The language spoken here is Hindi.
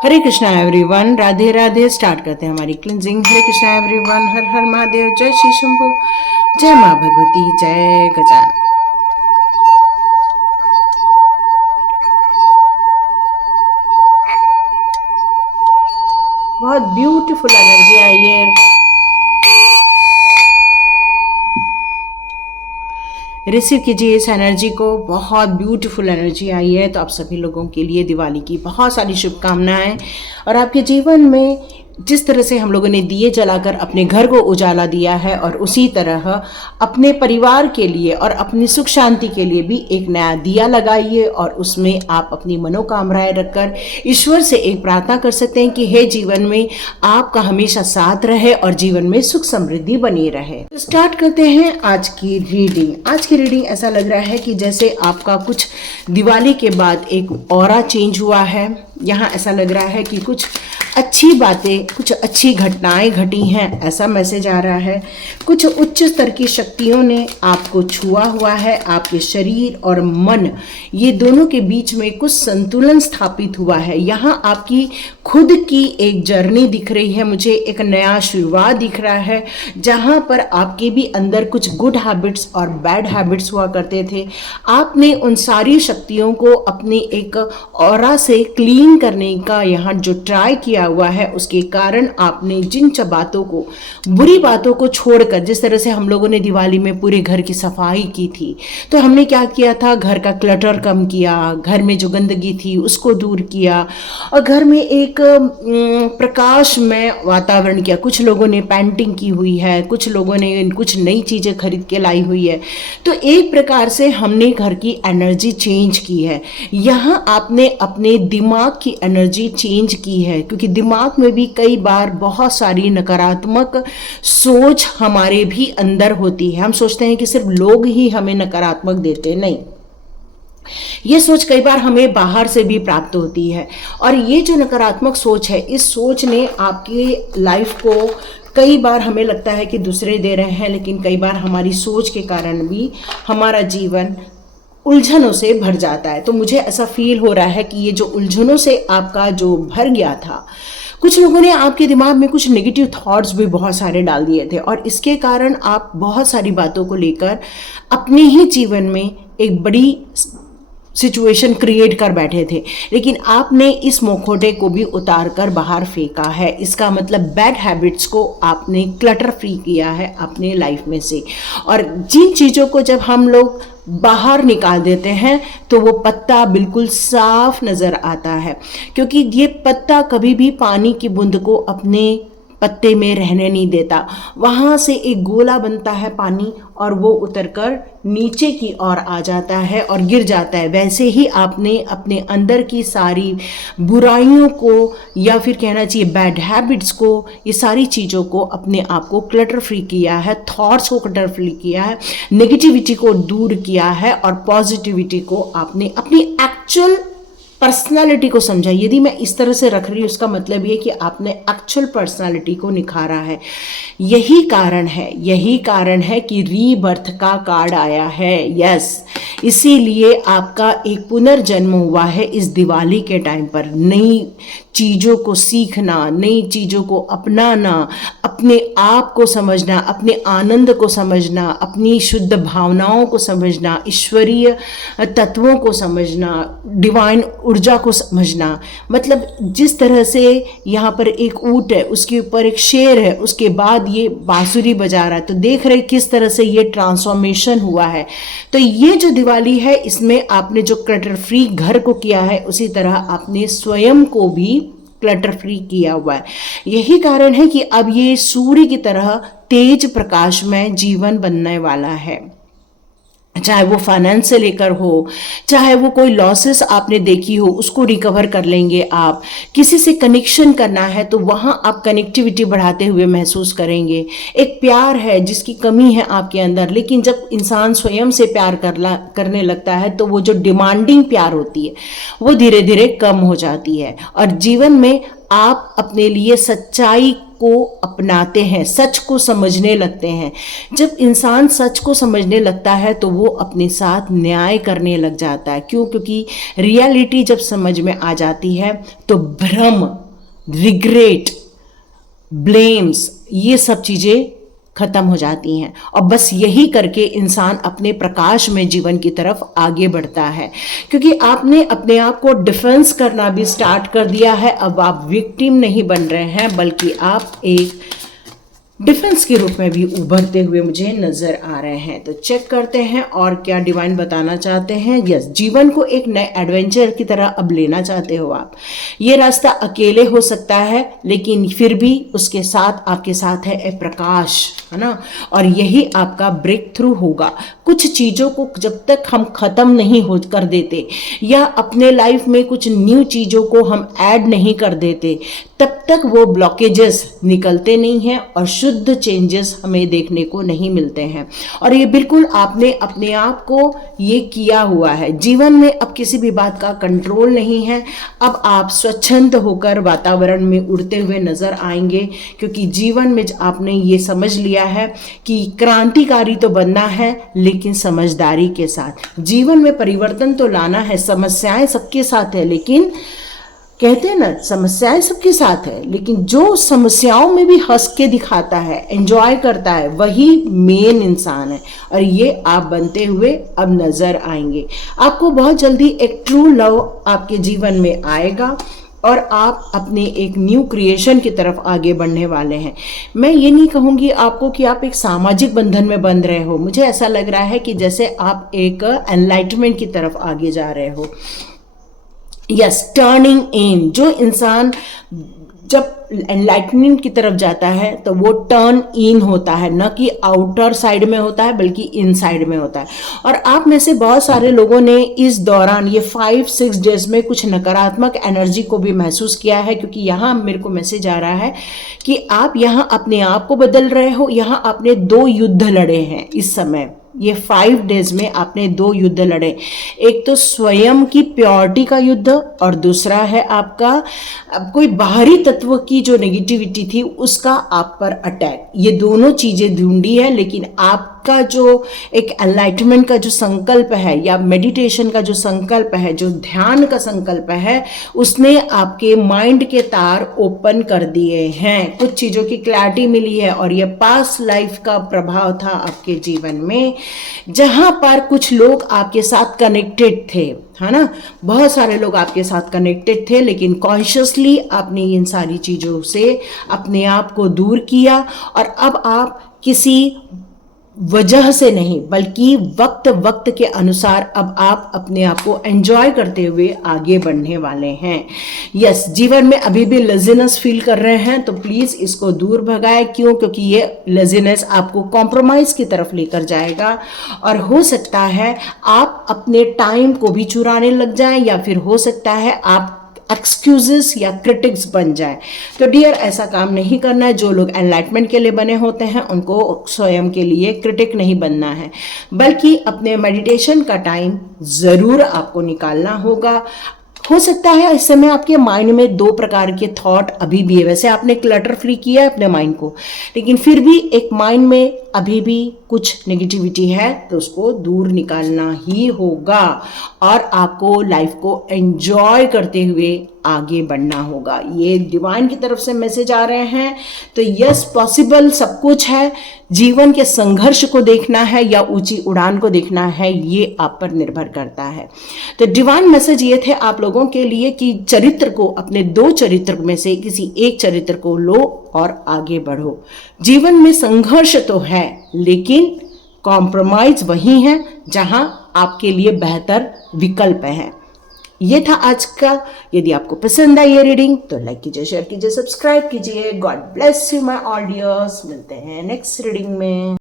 हरे कृष्णा एवरीवन, राधे राधे। स्टार्ट करते हैं हमारी क्लिनजिंग। हरे कृष्णा एवरीवन, हर हर महादेव, जय श्री शंभू, जय माँ भगवती, जय गजान। बहुत ब्यूटीफुल एनर्जी आई है। रिसीव कीजिए इस एनर्जी को। बहुत ब्यूटीफुल एनर्जी आई है। तो आप सभी लोगों के लिए दिवाली की बहुत सारी शुभकामनाएं। और आपके जीवन में जिस तरह से हम लोगों ने दिए जलाकर अपने घर को उजाला दिया है, और उसी तरह अपने परिवार के लिए और अपनी सुख शांति के लिए भी एक नया दिया लगाइए, और उसमें आप अपनी मनोकामनाएं रखकर ईश्वर से एक प्रार्थना कर सकते हैं कि हे जीवन में आपका हमेशा साथ रहे और जीवन में सुख समृद्धि बनी रहे। तो स्टार्ट करते हैं आज की रीडिंग। आज की रीडिंग ऐसा लग रहा है कि जैसे आपका कुछ दिवाली के बाद एक ऑरा चेंज हुआ है। यहाँ ऐसा लग रहा है कि कुछ अच्छी बातें, कुछ अच्छी घटनाएं घटी हैं, ऐसा मैसेज आ रहा है। कुछ उच्च स्तर की शक्तियों ने आपको छुआ हुआ है। आपके शरीर और मन, ये दोनों के बीच में कुछ संतुलन स्थापित हुआ है। यहाँ आपकी खुद की एक जर्नी दिख रही है मुझे, एक नया शुरुआत दिख रहा है, जहाँ पर आपके भी अंदर कुछ गुड हैबिट्स और बैड हैबिट्स हुआ करते थे। आपने उन सारी शक्तियों को अपनी एक ऑरा से क्लीन करने का यहाँ जो ट्राई किया हुआ है, उसके कारण आपने जिन बातों को, बुरी बातों को छोड़कर, जिस तरह से हम लोगों ने दिवाली में पूरे घर की सफाई की थी, तो हमने क्या किया था, घर का क्लटर कम किया, घर में जो गंदगी थी उसको दूर किया, और घर में एक प्रकाशमय वातावरण किया। कुछ लोगों ने पेंटिंग की हुई है, कुछ लोगों ने कुछ नई चीजें खरीद के लाई हुई है। तो एक प्रकार से हमने घर की एनर्जी चेंज की है। यहाँ आपने अपने दिमाग की एनर्जी चेंज की है, क्योंकि दिमाग में भी कई बार बहुत सारी नकारात्मक सोच हमारे भी अंदर होती है। हम सोचते हैं कि सिर्फ लोग ही हमें नकारात्मक देते, नहीं, ये सोच कई बार हमें बाहर से भी प्राप्त होती है। और ये जो नकारात्मक सोच है, इस सोच ने आपकी लाइफ को कई बार हमें लगता है कि दूसरे दे रहे हैं, लेकिन कई बार हमारी सोच के कारण भी हमारा जीवन उलझनों से भर जाता है। तो मुझे ऐसा फील हो रहा है कि ये जो उलझनों से आपका जो भर गया था, कुछ लोगों ने आपके दिमाग में कुछ नेगेटिव थॉट्स भी बहुत सारे डाल दिए थे, और इसके कारण आप बहुत सारी बातों को लेकर अपने ही जीवन में एक बड़ी सिचुएशन क्रिएट कर बैठे थे। लेकिन आपने इस मुखौटे को भी उतार कर बाहर फेंका है। इसका मतलब बैड हैबिट्स को आपने क्लटर फ्री किया है अपने लाइफ में से। और जिन चीज़ों को जब हम लोग बाहर निकाल देते हैं तो वो पत्ता बिल्कुल साफ नज़र आता है, क्योंकि ये पत्ता कभी भी पानी की बूंद को अपने पत्ते में रहने नहीं देता। वहाँ से एक गोला बनता है पानी, और वो उतरकर नीचे की ओर आ जाता है और गिर जाता है। वैसे ही आपने अपने अंदर की सारी बुराइयों को, या फिर कहना चाहिए बैड हैबिट्स को, ये सारी चीज़ों को, अपने आप को क्लटर फ्री किया है, थॉट्स को क्लटर फ्री किया है, नेगेटिविटी को दूर किया है, और पॉजिटिविटी को आपने अपनी एक्चुअल पर्सनालिटी को समझा। यदि मैं इस तरह से रख रही हूँ, उसका मतलब ये कि आपने एक्चुअल पर्सनालिटी को निखारा है। यही कारण है कि रीबर्थ का कार्ड आया है। यस, इसीलिए आपका एक पुनर्जन्म हुआ है इस दिवाली के टाइम पर। नई चीज़ों को सीखना, नई चीज़ों को अपनाना, अपने आप को समझना, अपने आनंद को समझना, अपनी शुद्ध भावनाओं को समझना, ईश्वरीय तत्वों को समझना, डिवाइन ऊर्जा को समझना। मतलब जिस तरह से यहाँ पर एक ऊंट है, उसके ऊपर एक शेर है, उसके बाद ये बांसुरी बजा रहा है, तो देख रहे किस तरह से ये ट्रांसफॉर्मेशन हुआ है। तो ये जो दिवाली है, इसमें आपने जो क्लटर फ्री घर को किया है, उसी तरह आपने स्वयं को भी क्लटर फ्री किया हुआ है। यही कारण है कि अब ये सूर्य की तरह तेज प्रकाश में जीवन बनने वाला है। चाहे वो फाइनेंस से लेकर हो, चाहे वो कोई लॉसेस आपने देखी हो, उसको रिकवर कर लेंगे आप। किसी से कनेक्शन करना है तो वहाँ आप कनेक्टिविटी बढ़ाते हुए महसूस करेंगे। एक प्यार है जिसकी कमी है आपके अंदर, लेकिन जब इंसान स्वयं से प्यार करने लगता है तो वो जो डिमांडिंग प्यार होती है वो धीरे धीरे कम हो जाती है, और जीवन में आप अपने लिए सच्चाई को अपनाते हैं, सच को समझने लगते हैं। जब इंसान सच को समझने लगता है तो वो अपने साथ न्याय करने लग जाता है। क्यों? क्योंकि रियलिटी जब समझ में आ जाती है तो भ्रम, रिग्रेट, ब्लेम्स, ये सब चीज़ें खत्म हो जाती हैं। और बस यही करके इंसान अपने प्रकाश में जीवन की तरफ आगे बढ़ता है, क्योंकि आपने अपने आप को डिफेंस करना भी स्टार्ट कर दिया है। अब आप विक्टिम नहीं बन रहे हैं, बल्कि आप एक डिफेंस के रूप में भी उभरते हुए मुझे नजर आ रहे हैं। तो चेक करते हैं और क्या डिवाइन बताना चाहते हैं। यस, जीवन को एक नए एडवेंचर की तरह अब लेना चाहते हो आप। ये रास्ता अकेले हो सकता है, लेकिन फिर भी उसके साथ आपके साथ है एक प्रकाश, है ना। और यही आपका ब्रेक थ्रू होगा। कुछ चीज़ों को जब तक हम ख़त्म नहीं हो कर देते या अपने लाइफ में कुछ न्यू चीज़ों को हम ऐड नहीं कर देते, तब तक वो ब्लॉकेजेस निकलते नहीं हैं और शुद्ध चेंजेस हमें देखने को नहीं मिलते हैं। और ये बिल्कुल आपने अपने आप को ये किया हुआ है। जीवन में अब किसी भी बात का कंट्रोल नहीं है। अब आप स्वच्छंद होकर वातावरण में उड़ते हुए नजर आएंगे, क्योंकि जीवन में आपने ये समझ लिया है कि क्रांतिकारी तो बनना है, लेकिन समझदारी के साथ। जीवन में परिवर्तन तो लाना है। समस्याएं सबके साथ है, लेकिन कहते हैं ना, समस्याएं सबके साथ है, लेकिन जो समस्याओं में भी हंस के दिखाता है, एंजॉय करता है, वही मेन इंसान है। और ये आप बनते हुए अब नजर आएंगे। आपको बहुत जल्दी एक ट्रू लव आपके जीवन में आएगा और आप अपने एक न्यू क्रिएशन की तरफ आगे बढ़ने वाले हैं। मैं ये नहीं कहूँगी आपको कि आप एक सामाजिक बंधन में बंध रहे हो। मुझे ऐसा लग रहा है कि जैसे आप एक एनलाइटमेंट की तरफ आगे जा रहे हो। यस, टर्निंग इन। जो इंसान जब एनलाइटनिंग की तरफ जाता है तो वो टर्न इन होता है, न कि आउटर साइड में होता है, बल्कि इन साइड में होता है। और आप में से बहुत सारे लोगों ने इस दौरान ये 5-6 डेज में कुछ नकारात्मक एनर्जी को भी महसूस किया है, क्योंकि यहाँ मेरे को मैसेज आ रहा है कि आप यहाँ अपने आप को बदल रहे हो। यहाँ आपने 2 युद्ध लड़े हैं इस समय। ये 5 डेज में आपने 2 युद्ध लड़े। एक तो स्वयं की प्योरिटी का युद्ध और दूसरा है आपका कोई बाहरी तत्व की जो नेगेटिविटी थी उसका आप पर अटैक। ये दोनों चीजें ढूंढी है, लेकिन आपका जो एक एनलाइटमेंट का जो संकल्प है या मेडिटेशन का जो संकल्प है, जो ध्यान का संकल्प है, उसने आपके माइंड के तार ओपन कर दिए हैं। कुछ चीजों की क्लैरिटी मिली है। और ये पास्ट लाइफ का प्रभाव था आपके जीवन में, जहां पर कुछ लोग आपके साथ कनेक्टेड थे, है ना। बहुत सारे लोग आपके साथ कनेक्टेड थे, लेकिन कॉन्शियसली आपने इन सारी चीजों से अपने आप को दूर किया। और अब आप किसी वजह से नहीं, बल्कि वक्त के अनुसार अब आप अपने आप को एंजॉय करते हुए आगे बढ़ने वाले हैं। यस, जीवन में अभी भी लेजीनेस फील कर रहे हैं तो प्लीज इसको दूर भगाएं। क्यों? क्योंकि ये लेजीनेस आपको कॉम्प्रोमाइज की तरफ लेकर जाएगा और हो सकता है आप अपने टाइम को भी चुराने लग जाएं, या फिर हो सकता है आप एक्सक्यूजेस या क्रिटिक्स बन जाए। तो डियर, ऐसा काम नहीं करना है। जो लोग एनलाइटमेंट के लिए बने होते हैं उनको स्वयं के लिए क्रिटिक नहीं बनना है, बल्कि अपने मेडिटेशन का टाइम जरूर आपको निकालना होगा। हो सकता है इस समय आपके माइंड में 2 प्रकार के थॉट अभी भी है। वैसे आपने क्लटर फ्री किया है अपने माइंड को, लेकिन फिर भी एक माइंड में अभी भी कुछ नेगेटिविटी है, तो उसको दूर निकालना ही होगा और आपको लाइफ को एंजॉय करते हुए आगे बढ़ना होगा। ये डिवाइन की तरफ से मैसेज आ रहे हैं। तो यस, पॉसिबल सब कुछ है। जीवन के संघर्ष को देखना है या ऊंची उड़ान को देखना है, ये आप पर निर्भर करता है। तो डिवाइन मैसेज ये थे आप लोगों के लिए कि चरित्र को, अपने 2 चरित्र में से किसी एक चरित्र को लो और आगे बढ़ो। जीवन में संघर्ष तो है, लेकिन कॉम्प्रोमाइज वही है जहां आपके लिए बेहतर विकल्प है। ये था आज का। यदि आपको पसंद आई ये रीडिंग तो लाइक कीजिए, शेयर कीजिए, सब्सक्राइब कीजिए। God bless you my audience. मिलते हैं नेक्स्ट रीडिंग में।